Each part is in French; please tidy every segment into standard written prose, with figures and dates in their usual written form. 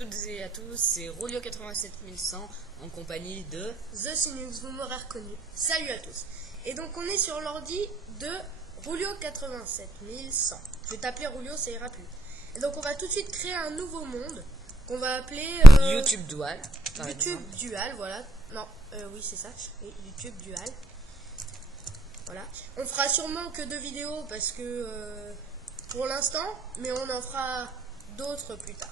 Toutes et à tous, c'est Rolio 87100 en compagnie de The Sinux, vous m'aurez reconnu. Salut à tous. Et donc on est sur l'ordi de Rolio 87100. Je vais t'appeler Rolio, ça ira plus. Et donc on va tout de suite créer un nouveau monde qu'on va appeler YouTube Dual. YouTube Dual, voilà. Non, oui c'est ça. Oui, YouTube Dual. Voilà. On fera sûrement que 2 vidéos parce que pour l'instant, mais on en fera d'autres plus tard.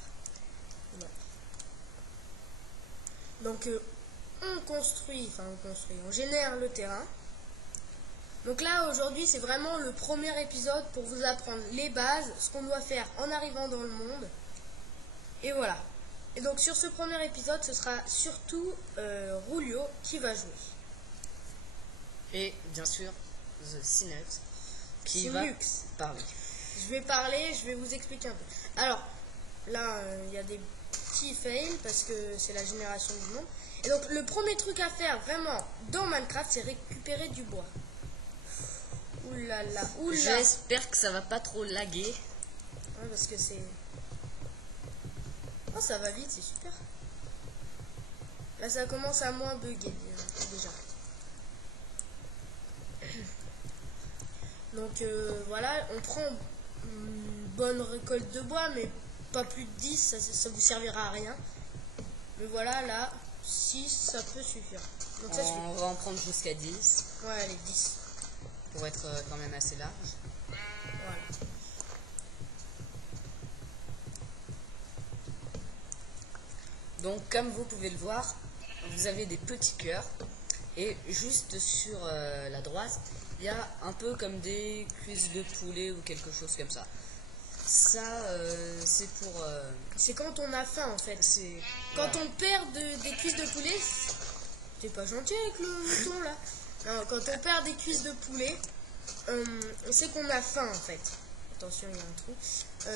Donc on génère le terrain. Donc là aujourd'hui c'est vraiment le premier épisode pour vous apprendre les bases, ce qu'on doit faire en arrivant dans le monde. Et voilà. Et donc sur ce premier épisode ce sera surtout Rolio qui va jouer. Et bien sûr The Sinux qui va parler. Je vais vous expliquer un peu. Alors là il y a des petits fails parce que c'est la génération du monde. Et donc le premier truc à faire vraiment dans Minecraft c'est récupérer du bois. Oulala, oulala. J'espère que ça va pas trop laguer. Ouais, parce que c'est... Oh ça va vite, c'est super. Là ça commence à moins bugger déjà. Donc voilà, on prend une bonne récolte de bois, mais pas plus de 10, ça vous servira à rien. Mais voilà, là, 6, ça peut suffire. Donc ça on va en prendre jusqu'à 10. Ouais, allez, 10. Pour être quand même assez large. Voilà. Donc comme vous pouvez le voir, vous avez des petits cœurs. Et juste sur la droite, il y a un peu comme des cuisses de poulet ou quelque chose comme ça. Ça, c'est pour... C'est quand on a faim en fait. C'est quand on perd des cuisses de poulet. T'es pas gentil avec le mouton là. Non, quand on perd des cuisses de poulet, c'est qu'on a faim en fait. Attention, il y a un trou.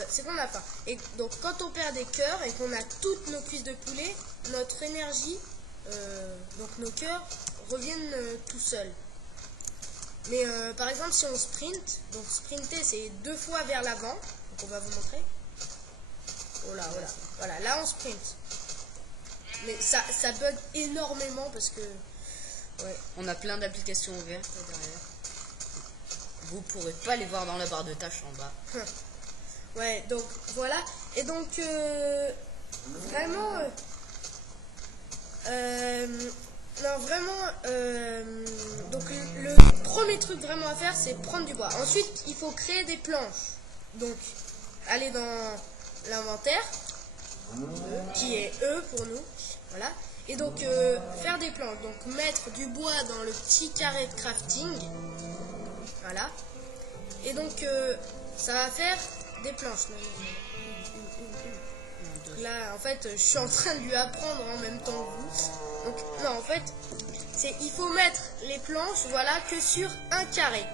C'est qu'on a faim. Et donc quand on perd des cœurs et qu'on a toutes nos cuisses de poulet, notre énergie, donc nos cœurs, reviennent tout seuls. Mais par exemple si on sprint, donc sprinter c'est 2 fois vers l'avant. On va vous montrer. Oh là, voilà. Voilà, là on sprint. Mais ça bug énormément parce que... Ouais. On a plein d'applications ouvertes derrière. Vous pourrez pas les voir dans la barre de tâches en bas. Ouais, donc voilà. Et donc vraiment... non, vraiment... donc le premier truc vraiment à faire c'est prendre du bois. Ensuite il faut créer des planches. Donc aller dans l'inventaire qui est E pour nous, voilà, et donc faire des planches, donc mettre du bois dans le petit carré de crafting, voilà, et donc ça va faire des planches. Donc là en fait je suis en train de lui apprendre en même temps que vous. Donc non, en fait c'est il faut mettre les planches, voilà, que sur un carré.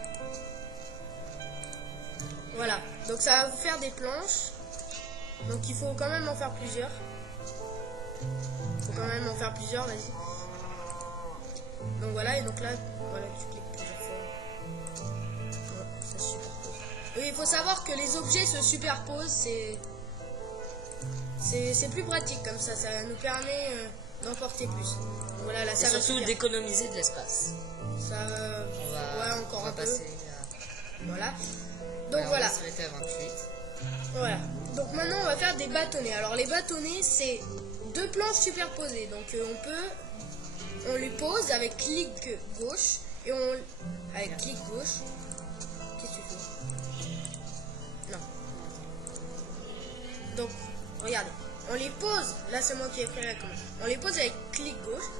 Voilà, donc ça va vous faire des planches. Donc il faut quand même en faire plusieurs. Vas-y. Donc voilà, et donc là, voilà, tu cliques plusieurs fois. Ouais, ça se superpose. Oui, il faut savoir que les objets se superposent, c'est plus pratique comme ça nous permet d'emporter plus. Donc voilà, là, ça va surtout d'économiser de l'espace. Ça ouais, encore un peu. Passer voilà. Donc voilà. On va s'arrêter à 28. Voilà. Donc maintenant on va faire des bâtonnets. Alors les bâtonnets c'est 2 planches superposées. Donc on les pose avec clic gauche et avec clic gauche. Qu'est-ce que tu fais? Non. Donc regardez, on les pose. Là c'est moi qui ai pris la commande. On les pose avec clic gauche.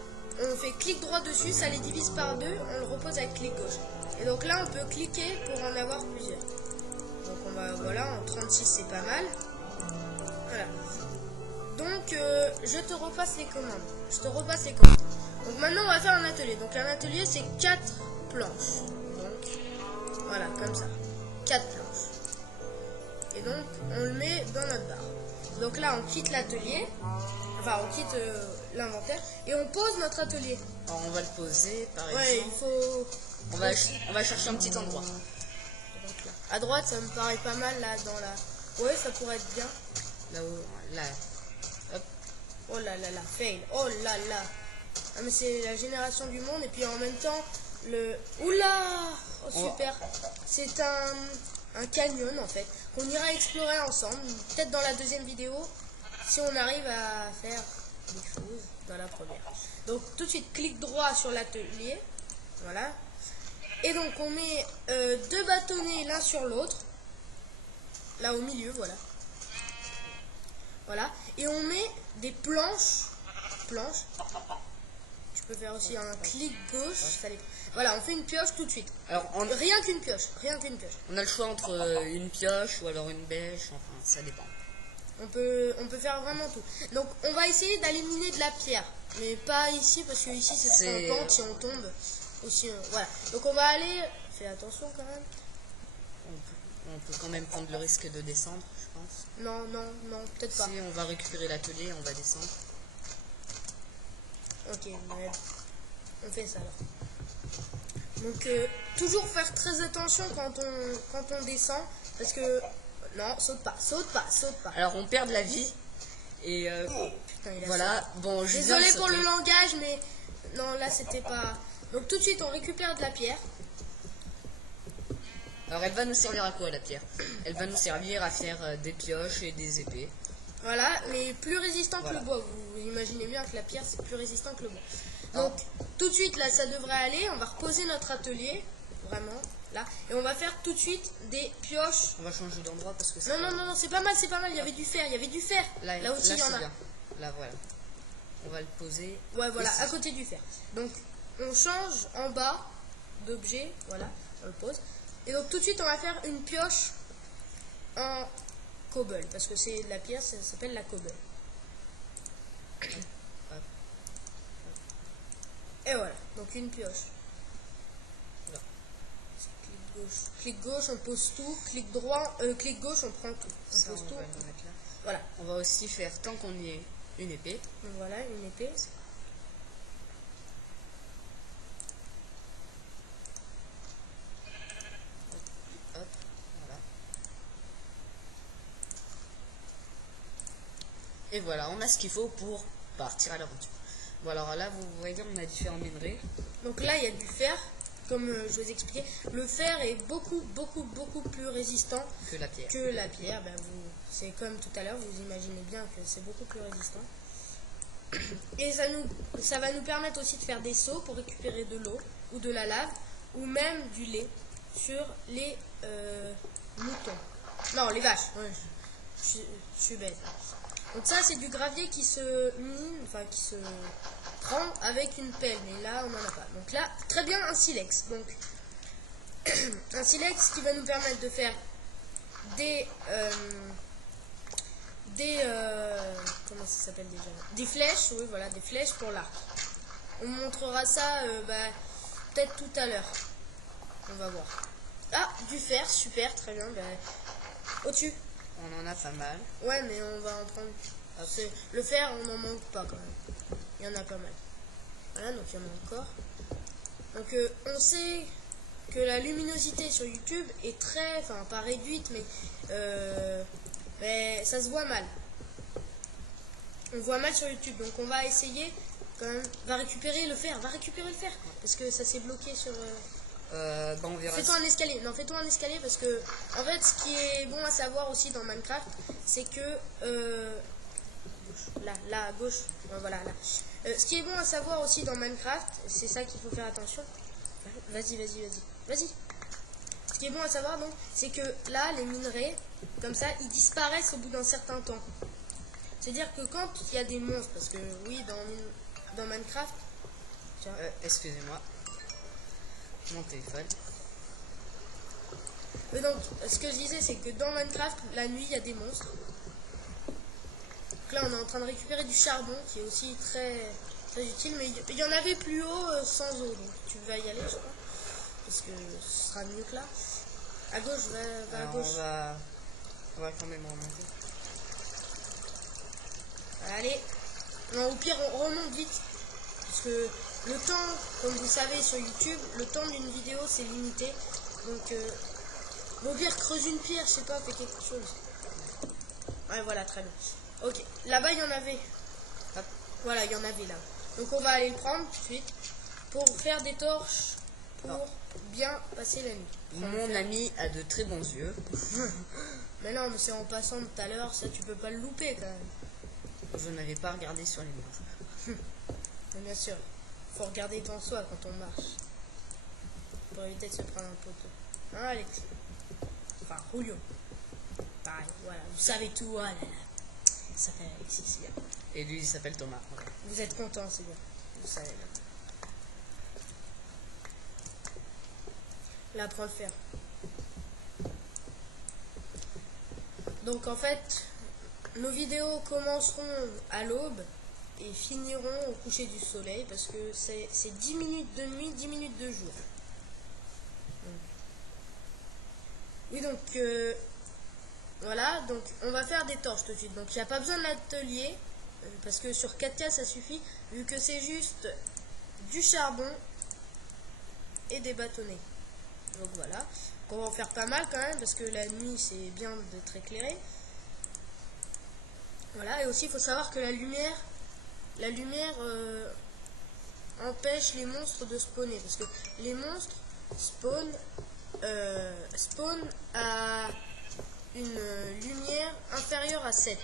On fait clic droit dessus, ça les divise par 2. On le repose avec clic gauche. Et donc là on peut cliquer pour en avoir plusieurs. Donc on va, voilà, en 36 c'est pas mal. Voilà. Donc je te repasse les commandes. Donc maintenant on va faire un atelier. Donc un atelier c'est 4 planches. Donc voilà, comme ça. 4 planches. Et donc on le met dans notre barre. Donc là on quitte l'atelier. Enfin on quitte l'inventaire. Et on pose notre atelier. Alors on va le poser par exemple. Ouais, il faut... On va chercher un petit endroit. À droite, ça me paraît pas mal là dans la... Ouais, ça pourrait être bien. Là où... Là. Hop. Oh là là là, fail. Oh là là. Ah, mais c'est la génération du monde. Et puis en même temps, le... Oula. Oh, super. C'est un canyon en fait. Qu'on ira explorer ensemble. Peut-être dans la deuxième vidéo. Si on arrive à faire des choses dans la première. Donc tout de suite, clic droit sur l'atelier. Voilà. Et donc on met 2 bâtonnets l'un sur l'autre. Là au milieu, voilà. Voilà. Et on met des planches. Tu peux faire aussi un clic gauche. Voilà, on fait une pioche tout de suite. Alors, rien qu'une pioche. On a le choix entre une pioche ou alors une bêche. Enfin, ça dépend. On peut faire vraiment tout. Donc on va essayer d'éliminer de la pierre. Mais pas ici parce que ici c'est trop en pente. Si on tombe aussi. Voilà. Donc on va aller. Fais attention quand même. On peut quand même prendre le risque de descendre, je pense. Non, peut-être pas. Si on va récupérer l'atelier, on va descendre. Ok, on fait ça alors. Donc toujours faire très attention quand on descend. Parce que... Non, saute pas. Alors on perd de la vie. Et putain, voilà. Bon, désolé pour le langage, mais... Non, là c'était pas... Donc tout de suite on récupère de la pierre. Alors elle va nous servir à quoi la pierre? Elle va nous servir à faire des pioches et des épées. Voilà, mais plus résistant que le bois. Vous imaginez bien que la pierre c'est plus résistant que le bois. Donc tout de suite là ça devrait aller. On va reposer notre atelier. Vraiment là. Et on va faire tout de suite des pioches. On va changer d'endroit parce que non, c'est pas mal. Il y avait du fer. Là aussi il y en a. Bien. Là voilà. On va le poser. Ouais voilà, ici. à côté du fer. Donc on change en bas d'objet. Voilà, on le pose. Et donc tout de suite on va faire une pioche en cobble. Parce que c'est de la pierre, ça s'appelle la cobble. Et voilà, donc une pioche. Là. Clic gauche, on pose tout. Clic droit, clic gauche, on prend tout. On pose tout. Va le mettre là. Voilà. On va aussi faire, tant qu'on y est, une épée. Donc voilà, une épée. Hop, voilà. Et voilà, on a ce qu'il faut pour partir à l'aventure. Bon alors là, vous voyez, on a différents minerais. Donc là, il y a du fer. Comme je vous expliquais, le fer est beaucoup plus résistant que la pierre. Ben, c'est comme tout à l'heure, vous imaginez bien que c'est beaucoup plus résistant. Et ça va nous permettre aussi de faire des seaux pour récupérer de l'eau ou de la lave ou même du lait sur les moutons. Non, les vaches. Ouais, je suis bête. Donc ça, c'est du gravier qui se mine, enfin qui se prend avec une pelle. Mais là, on n'en a pas. Donc là, très bien, un silex. Donc un silex qui va nous permettre de faire des comment ça s'appelle déjà? Des flèches, oui, voilà, des flèches pour l'arc. On montrera ça peut-être tout à l'heure. On va voir. Ah, du fer, super, très bien. Au-dessus. On en a pas mal. Ouais, mais on va en prendre. Le fer, on n'en manque pas quand même. Il y en a pas mal. Voilà, donc il y en a encore. Donc on sait que la luminosité sur YouTube est très, enfin pas réduite, mais ça se voit mal. On voit mal sur YouTube, donc on va essayer quand même. Va récupérer le fer, parce que ça s'est bloqué sur. On verra. Fais-toi un escalier. Non, fais-toi un escalier parce que en fait, ce qui est bon à savoir aussi dans Minecraft, c'est que là à gauche, voilà là. Ce qui est bon à savoir aussi dans Minecraft, c'est ça qu'il faut faire attention. Vas-y. Ce qui est bon à savoir donc, c'est que là, les minerais, comme ça, ils disparaissent au bout d'un certain temps. C'est-à-dire que quand il y a des monstres, parce que oui, dans Minecraft, excusez-moi, mon téléphone. Donc, ce que je disais, c'est que dans Minecraft, la nuit, il y a des monstres. Donc là, on est en train de récupérer du charbon, qui est aussi très utile, mais il y en avait plus haut sans eau, donc tu vas y aller, je crois, parce que ce sera mieux que là. À gauche, va à gauche. On va quand même remonter. Allez. Non, au pire, on remonte vite, parce que le temps, comme vous savez sur YouTube, le temps d'une vidéo c'est limité. Donc, au pire, creuse une pierre, je sais pas, fais quelque chose. Ouais, voilà, très bien. Ok, là-bas il y en avait. Hop. Voilà, il y en avait là. Donc on va aller le prendre tout de suite pour faire des torches pour bien passer la nuit. Mon ami a de très bons yeux. Mais non, mais c'est en passant tout à l'heure, ça tu peux pas le louper quand même. Je n'avais pas regardé sur l'image. Mais bien sûr, faut regarder devant soi quand on marche. Pour éviter de se prendre un poteau. Hein, Alex? Enfin, Julio. Pareil, voilà, vous savez tout. Oh là là. Ça fait Alexis, c'est bien. Et lui, il s'appelle Thomas. Voilà. Vous êtes content, c'est bien. Vous savez bien. Là, prends le fer. Donc en fait, nos vidéos commenceront à l'aube et finiront au coucher du soleil parce que c'est 10 minutes de nuit, 10 minutes de jour. Oui, donc voilà, donc on va faire des torches tout de suite. Donc il n'y a pas besoin de l'atelier parce que sur 4K ça suffit vu que c'est juste du charbon et des bâtonnets. Donc voilà, on va en faire pas mal quand même parce que la nuit c'est bien d'être éclairé. Voilà, et aussi il faut savoir que la lumière empêche les monstres de spawner parce que les monstres spawn à une lumière inférieure à 7.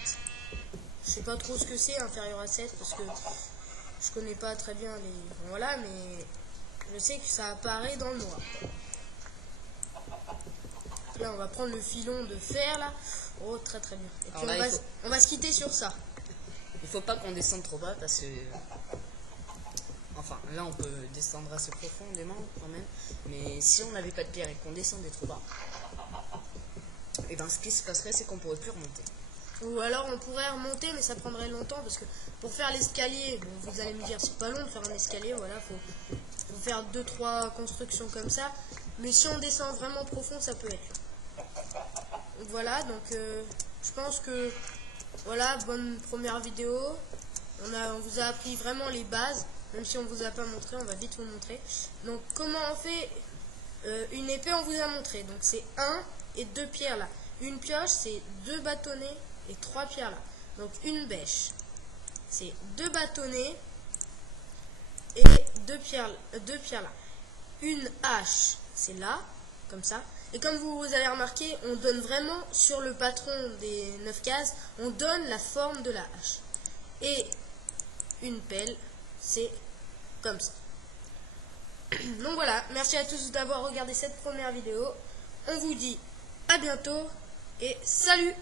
Je sais pas trop ce que c'est inférieur à 7 parce que je connais pas très bien les... Voilà, mais je sais que ça apparaît dans le noir. Là on va prendre le filon de fer là. Oh très très bien. Et puis là, on va se quitter sur ça. Il faut pas qu'on descende trop bas parce que... Enfin, là on peut descendre assez profondément quand même. Mais si on n'avait pas de pierre et qu'on descendait trop bas, et ben ce qui se passerait c'est qu'on pourrait plus remonter. Ou alors on pourrait remonter mais ça prendrait longtemps parce que pour faire l'escalier, bon vous allez me dire c'est pas long de faire un escalier, voilà, faut faire 2-3 constructions comme ça. Mais si on descend vraiment profond ça peut être long. Voilà, donc je pense que voilà, bonne première vidéo. On vous a appris vraiment les bases, même si on vous a pas montré, on va vite vous montrer. Donc comment on fait une épée, on vous a montré. Donc c'est 1 et 2 pierres là. Une pioche, c'est 2 bâtonnets et 3 pierres là. Donc une bêche, c'est 2 bâtonnets et 2 pierres là. Une hache, c'est là, comme ça. Et comme vous avez remarqué, on donne vraiment sur le patron des 9 cases, on donne la forme de la hache. Et une pelle, c'est comme ça. Donc voilà, merci à tous d'avoir regardé cette première vidéo. On vous dit à bientôt et salut!